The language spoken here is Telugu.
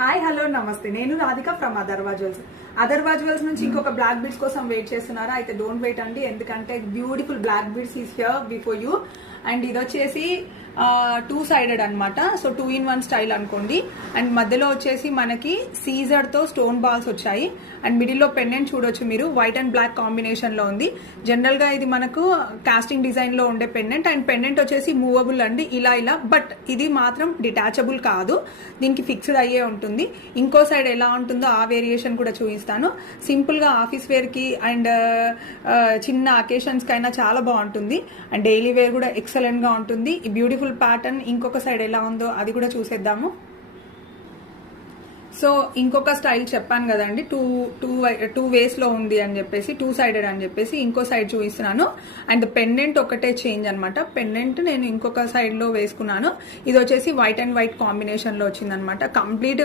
హాయ్ హలో నమస్తే, నేను రాధిక ఫ్రమ్ అదర్వా జ్యువెల్స్ నుంచి ఇంకొక బ్లాక్ బీడ్స్ కోసం వెయిట్ చేస్తున్నారా? అయితే డోంట్ వెయిట్ అండి, ఎందుకంటే beautiful black beads is here before you. And ఇది వచ్చేసి 2-sided అనమాట. సో 2-in-1 స్టైల్ అనుకోండి. అండ్ మధ్యలో వచ్చేసి మనకి సీజర్ తో స్టోన్ బాల్స్ వచ్చాయి. అండ్ మిడిల్ లో పెండెంట్ చూడొచ్చు మీరు, వైట్ అండ్ బ్లాక్ కాంబినేషన్ లో ఉంది. జనరల్ గా ఇది మనకు కాస్టింగ్ డిజైన్ లో ఉండే పెండెంట్. అండ్ పెండెంట్ వచ్చేసి మూవబుల్ అండి, ఇలా. బట్ ఇది మాత్రం డిటాచబుల్ కాదు, దీనికి ఫిక్స్డ్ అయ్యే ఉంటుంది. ఇంకో సైడ్ ఎలా ఉంటుందో ఆ వేరియేషన్ కూడా చూపిస్తాను. సింపుల్ గా ఆఫీస్ వేర్ కి అండ్ చిన్న అకేషన్స్ కైనా చాలా బాగుంటుంది. అండ్ డైలీ వేర్ కూడా ఎక్సలెంట్ గా ఉంటుంది. ఈ బ్యూటిఫుల్ ప్యాటర్న్ ఇంకొక సైడ్ ఎలా ఉందో అది కూడా చూసేద్దాము. సో ఇంకొక స్టైల్ చెప్పాను కదండి, టూ వేస్ లో ఉంది అని చెప్పేసి, 2-sided అని చెప్పేసి ఇంకో సైడ్ చూపిస్తున్నాను. అండ్ పెండెంట్ ఒకటే చేంజ్ అనమాట. పెండెంట్ నేను ఇంకొక సైడ్ లో వేసుకున్నాను. ఇది వచ్చేసి వైట్ అండ్ వైట్ కాంబినేషన్ లో వచ్చింది అనమాట. కంప్లీట్